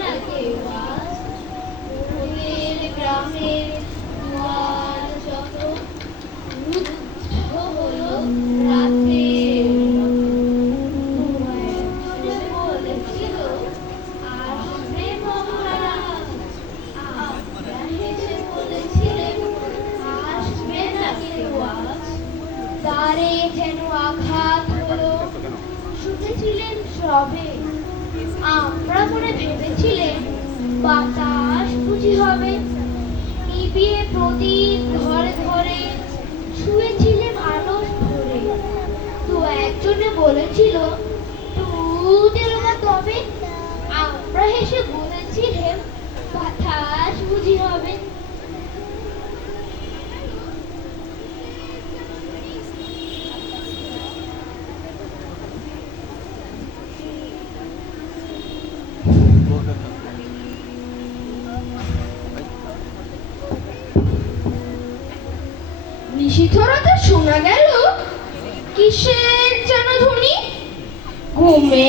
না কেউ আজ। ওদের গ্রামের দুয়ার যত রুদ্ধ হলো রাতের মতো। একজনে বলেছিল, আসবে মহারাজ। আমরা হেসে বলেছিলেন, আসবে না কেউ আজ। দ্বারে যেন আঘাত হলো, শুনেছিলেন সবে। আমরা মনে ভেবেছিলেন বাতাস বুঝি হবে। নিবিয়ে প্রদীপ ধরে ধরে শুয়েছিলেন আলোর ভরে। তো একজনে বলেছিল, দুধ এলো না তবে। আমরা হেসে বলেছিলেন, বাতাস বুঝি হবে। নিশিথরাতে শোনা গেল কিসের যেন ধ্বনি। ঘুমে